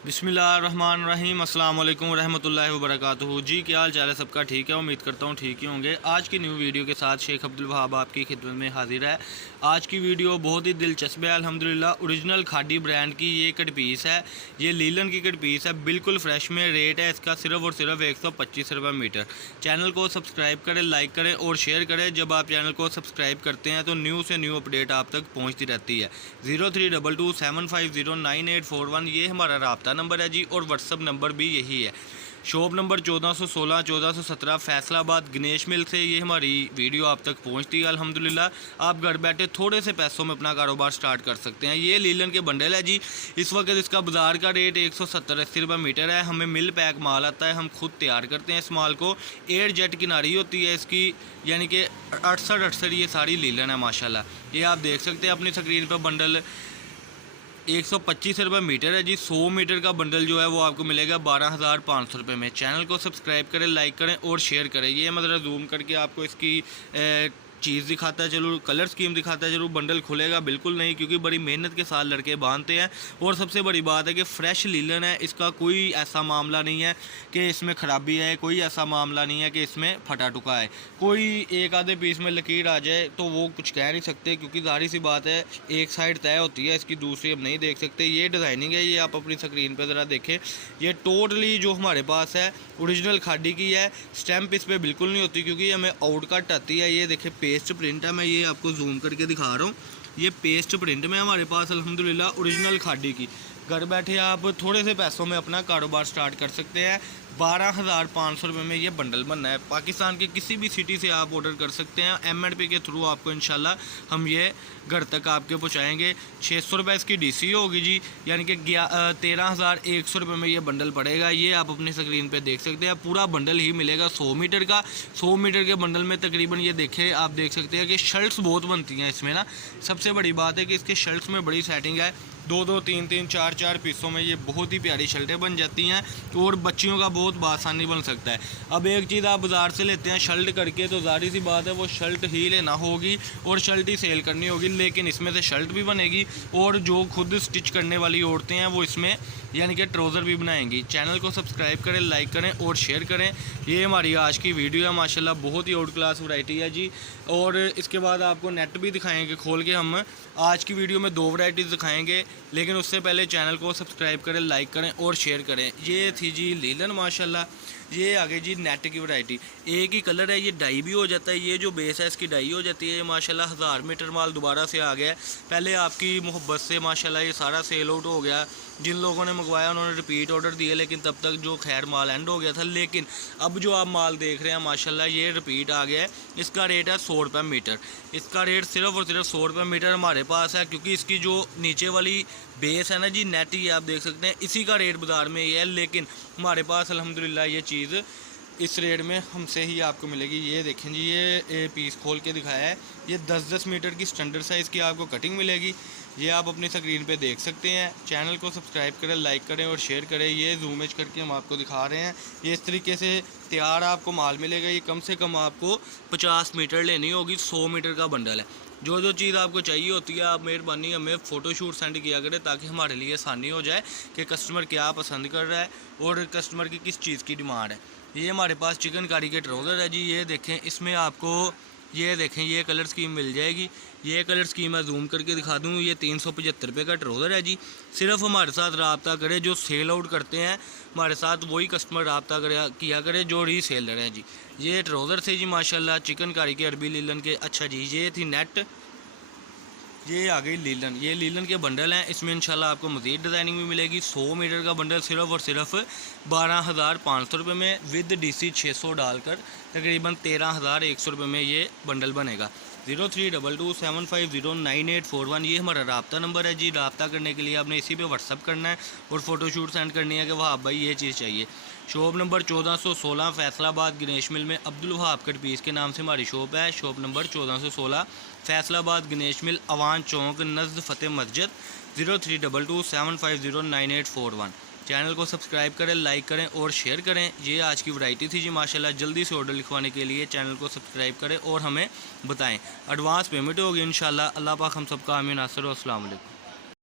बिस्मिल्लाहिर्रहमानिर्रहीम अस्सलाम वालेकुम रहमतुल्लाहि व बरकातुहू। जी क्या हाल चाल है सबका, ठीक है। उम्मीद करता हूँ ठीक ही होंगे। आज की न्यू वीडियो के साथ शेख अब्दुल वहाब आपकी खिदमत में हाजिर है। आज की वीडियो बहुत ही दिलचस्प है अल्हम्दुलिल्लाह। ओरिजिनल खादी ब्रांड की ये कट पीस है, ये लीलन की कट पीस है, बिल्कुल फ्रेश में। रेट है इसका सिर्फ और सिर्फ 125 रुपये मीटर। चैनल को सब्सक्राइब करें, लाइक करें और शेयर करें। जब आप चैनल को सब्सक्राइब करते हैं तो न्यू से न्यू अपडेट आप तक पहुँचती रहती है। 032275098841 ये हमारा राब्ता नंबर है जी, और व्हाट्सअप नंबर भी यही है। शॉप नंबर 1416 1417 फैसलाबाद गणेश मिल से ये हमारी वीडियो आप तक पहुंचती है अल्हम्दुलिल्लाह। आप घर बैठे थोड़े से पैसों में अपना कारोबार स्टार्ट कर सकते हैं। ये लीलन के बंडल है जी। इस वक्त इसका बाज़ार का रेट 170-80 रुपये मीटर है। हमें मिल पैक माल आता है, हम खुद तैयार करते हैं इस माल को। एयर जेट किनारी होती है इसकी, यानी कि 68 ये सारी लीलन है माशाल्लाह। ये आप देख सकते हैं अपनी स्क्रीन पर। बंडल 125 रुपये मीटर है जी। 100 मीटर का बंडल जो है वो आपको मिलेगा 12,500 रुपये में। चैनल को सब्सक्राइब करें, लाइक करें और शेयर करें। ये मतलब जूम करके आपको इसकी चीज़ दिखाता है, चलो कलर स्कीम दिखाता है। जरूर बंडल खुलेगा बिल्कुल नहीं, क्योंकि बड़ी मेहनत के साथ लड़के बांधते हैं। और सबसे बड़ी बात है कि फ़्रेश लीलन है, इसका कोई ऐसा मामला नहीं है कि इसमें ख़राबी है, कोई ऐसा मामला नहीं है कि इसमें फटा टुका है। कोई एक आधे पीस में लकीर आ जाए तो वो कुछ कह नहीं सकते, क्योंकि जाहिर सी बात है एक साइड तय होती है इसकी, दूसरी हम नहीं देख सकते। ये डिज़ाइनिंग है, ये आप अपनी स्क्रीन पर ज़रा देखें। ये टोटली जो हमारे पास है ओरिजिनल खादी की है। स्टैम्प इस पर बिल्कुल नहीं होती, क्योंकि हमें आउट कट आती है। ये देखें पेस्ट प्रिंट है, मैं ये आपको जूम करके दिखा रहा हूँ। ये पेस्ट प्रिंट में हमारे पास अल्हम्दुलिल्लाह ओरिजिनल खादी की। घर बैठे आप थोड़े से पैसों में अपना कारोबार स्टार्ट कर सकते हैं। 12,500 रुपये में ये बंडल बनना है। पाकिस्तान के किसी भी सिटी से आप ऑर्डर कर सकते हैं। M&P के थ्रू आपको इंशाल्लाह हम ये घर तक आपके पहुँचाएँगे। 600 रुपये इसकी DC होगी जी, यानी कि 13,100 रुपये में ये बंडल पड़ेगा। ये आप अपनी स्क्रीन पे देख सकते हैं। पूरा बंडल ही मिलेगा 100 मीटर का। 100 मीटर के बंडल में तकरीबन ये देखें, आप देख सकते हैं कि शर्ट्स बहुत बनती हैं इसमें ना। सबसे बड़ी बात है कि इसके शर्ट्स में बड़ी सेटिंग है। 2-2, 3-3, 4-4 पीसों में ये बहुत ही प्यारी शर्टें बन जाती हैं, और बच्चियों का बहुत बासानी बन सकता है। अब एक चीज़ आप बाज़ार से लेते हैं शर्ट करके, तो जाहिर सी बात है वो शर्ट ही लेना होगी और शर्ट ही सेल करनी होगी। लेकिन इसमें से शर्ट भी बनेगी, और जो खुद स्टिच करने वाली औरतें हैं वो इसमें यानी कि ट्राउज़र भी बनाएंगी। चैनल को सब्सक्राइब करें, लाइक करें और शेयर करें। ये हमारी आज की वीडियो है माशाल्लाह, बहुत ही आउट क्लास वैरायटी है जी। और इसके बाद आपको नेट भी दिखाएंगे खोल के हम। आज की वीडियो में 2 वैरायटीज़ दिखाएंगे, लेकिन उससे पहले चैनल को सब्सक्राइब करें, लाइक करें और शेयर करें। ये थी जी लीलन माशाल्लाह। ये आगे जी नेट की वैरायटी। एक ही कलर है, ये डाई भी हो जाता है। ये जो बेस है इसकी डाई हो जाती है माशाल्लाह। 1000 मीटर माल दोबारा से आ गया है। पहले आपकी मोहब्बत से माशाल्लाह ये सारा सेल आउट हो गया। जिन लोगों ने मंगवाया उन्होंने रिपीट ऑर्डर दिए, लेकिन तब तक जो खैर माल एंड हो गया था। लेकिन अब जो आप माल देख रहे हैं माशाल्लाह ये रिपीट आ गया है। इसका रेट है 100 रुपये मीटर। इसका रेट सिर्फ और सिर्फ 100 रुपये मीटर हमारे पास है, क्योंकि इसकी जो नीचे वाली बेस है ना जी नेट, ये आप देख सकते हैं, इसी का रेट बाज़ार में ये है। लेकिन हमारे पास अल्हम्दुलिल्लाह ये चीज़ इस रेट में हमसे ही आपको मिलेगी। ये देखें जी, ये पीस खोल के दिखाया है। ये 10-10 मीटर की स्टैंडर्ड साइज़ की आपको कटिंग मिलेगी। ये आप अपनी स्क्रीन पे देख सकते हैं। चैनल को सब्सक्राइब करें, लाइक करें और शेयर करें। ये जूम एज करके हम आपको दिखा रहे हैं। ये इस तरीके से तैयार आपको माल मिलेगा। ये कम से कम आपको 50 मीटर लेनी होगी। 100 मीटर का बंडल है। जो जो चीज़ आपको चाहिए होती है आप मेहरबानी हमें फ़ोटोशूट सेंड किया करें, ताकि हमारे लिए आसानी हो जाए कि कस्टमर क्या पसंद कर रहा है और कस्टमर की किस चीज़ की डिमांड है। ये हमारे पास चिकनकारी के ट्राउज़र है जी। ये देखें, इसमें आपको ये देखें ये कलर स्कीम मिल जाएगी। ये कलर स्कीम मैं जूम करके दिखा दूँ। ये 375 रुपये का ट्राउज़र है जी। सिर्फ हमारे साथ रब्ता करें जो सेल आउट करते हैं, हमारे साथ वही कस्टमर रब्ता किया करे जो रीसेलर हैं जी। ये ट्राउज़र थे जी माशाल्लाह चिकनकारी के, अरबी लीलन के। अच्छा जी, ये थी नेट। ये आ गई लीलन। ये लीलन के बंडल हैं। इसमें इंशाल्लाह आपको मज़ीद डिज़ाइनिंग भी मिलेगी। 100 मीटर का बंडल सिर्फ और सिर्फ 12,500 रुपये में, विद DC 600 डालकर तकरीबन 13,100 रुपये में ये बंडल बनेगा। 032275098841 ये हमारा रब्ता नंबर है जी। रब्ता करने के लिए आपने इसी पे व्हाट्सअप करना है और फ़ोटोशूट सेंड करनी है कि वहाब भाई ये चीज़ चाहिए। शॉप नंबर 1416 फैसलाबाद गणेश मिल में अब्दुल वहाब कट पीस के नाम से हमारी शॉप है। शॉप नंबर 1416 फैसलाबाद गणेश मिल, अवान चौक, नज़द फ़तेह मस्जिद। 032275098841। चैनल को सब्सक्राइब करें, लाइक करें और शेयर करें। ये आज की वैरायटी थी जी माशाल्लाह। जल्दी से ऑर्डर लिखवाने के लिए चैनल को सब्सक्राइब करें और हमें बताएं। एडवांस पेमेंट होगी इंशाल्लाह। अल्लाह पाक हम सबका आमीन नासिर। अस्सलाम वालेकुम।